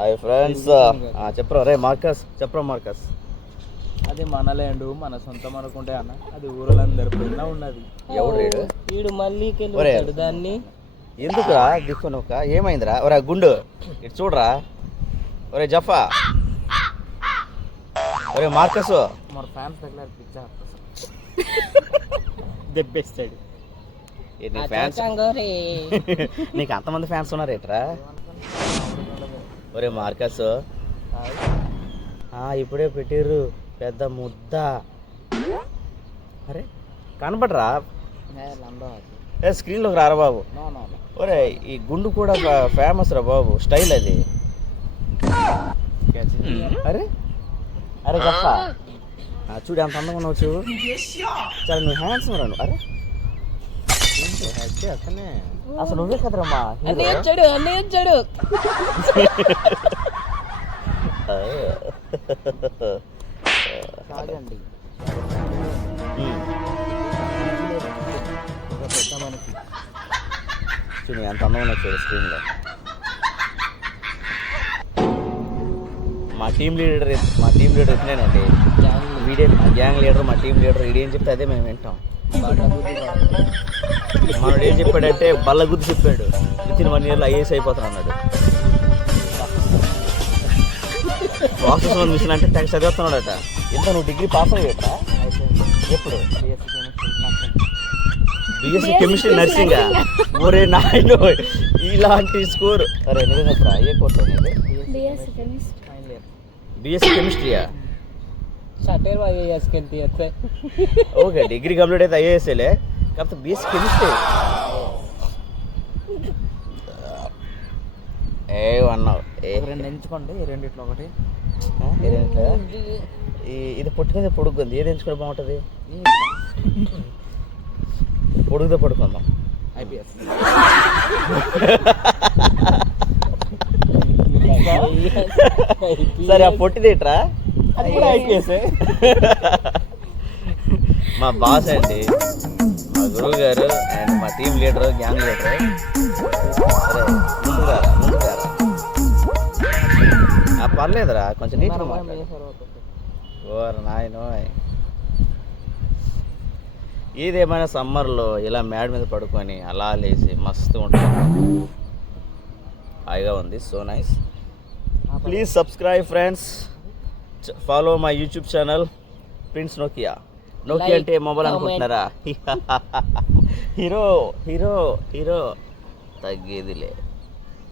Hi friends. చెప్పరా రే Marcus చెప్పరా Marcus. అది మన ల్యాండ్ మన సొంతం అనుకుంటే అన్న. అది ఊరలందరి పైన ఉన్నది. ఎవడు రేడు? వీడు మళ్ళీ. వెళ్ళాడు దాన్ని. ఎందుకురా దిక్కును ఒక ఏమైందిరా? ఒరే గుండు ఇటు చూడరా? ఒరే జఫా. ఒరే మార్కస్. మన ఫ్యాన్స్ దగ్గర పిచ్చా దెబ్బేస్తాడు. ఫ్యాన్స్ చంగోరే నీకు అంతమంది ఫ్యాన్స్ ఉన్నారేట్రా? ఒరే మార్కస్. ఆ, ఇప్పుడే పెట్టిర్రు. పెద్ద ముద్ద. అరే కనపడరా? ఏ స్క్రీన్లోకి రారా బాబు? ఒరే ఈ గుండు కూడా ఫేమస్ రా బాబు. స్టైల్ అది. అరే అరే గప్ప. ఆ, చూడు ఎంత అందంగా ఉన్నావు చూడు. చాలా నువ్వు హ్యాండ్సమ్ రాను అరే అసలు నువ్వే కదరమ్మా అన్నీ. వచ్చాడు అన్నీ వచ్చాడు కాదండి చూడు ఎంత అందంగా ఉన్నావు చూడు స్క్రీన్లో మా టీం లీడర్ మా టీం లీడర్ ఇతనేనండి వీడే మా గ్యాంగ్ లీడర్ మా టీం లీడర్ వీడు ఏం చెప్తే అదే మేము వింటాం. మనోడు ఏం చెప్పాడంటే బల్ల గుద్ది చెప్పాడు. విత్ ఇన్ వన్ ఇయర్లో ఐఏఎస్ అయిపోతాను అన్నాడు. ప్రాసెస్ వన్ మిషన్ అంటే తెగ చదువుతున్నాడట ఎంత నువ్వు డిగ్రీ పాస్ అయ్యేటా ఎప్పుడు? బిఎస్సి కెమిస్ట్రీ నర్సింగ్ ఒరే నాయన ఇలాంటి స్కోర్ అరే నిజంగా ఇప్పుడు అయ్యే కోర్స్ అనేది బిఎస్సి కెమిస్ట్రీయా ఓకే డిగ్రీ కంప్లీట్ అయితే ఐఏఎస్ఏలే. కాకపోతే బిఎస్సి కెమిస్ట్రీ. ఏ అన్నావు? ఏ? రెండు ఎంచుకోండి ఈ రెండిట్లో ఒకటి. ఇది పొట్టుకుంది పొడుగుంది ఏది ఎంచుకుంటే బాగుంటుంది? పొడుగుతో పడుకుందాం? ఐపీఎస్. సరే ఆ పొట్టిదేట్రా అది కూడా ఐపీఎస్ మా బాస్ అండి. గురువు గారు అండ్ మా టీం లీడర్ గ్యాంగ్ లీడర్. సరే ముందుగా ముందుగా ఆ పర్లేదురా కొంచెం నీట్గా మాట్లాడు. ఓర్ నాయనో. ఏదేమైనా సమ్మర్లో ఇలా మేడ మీద పడుకొని అలా లేచి మస్తు ఉంటుంది. హాయిగా ఉంది so nice. Please subscribe friends. Follow my YouTube channel Prince Nokia. Nokia అంటే మొబైల్. అనుకుంటున్నారా? Hero hero hero. తగ్గేదిలే.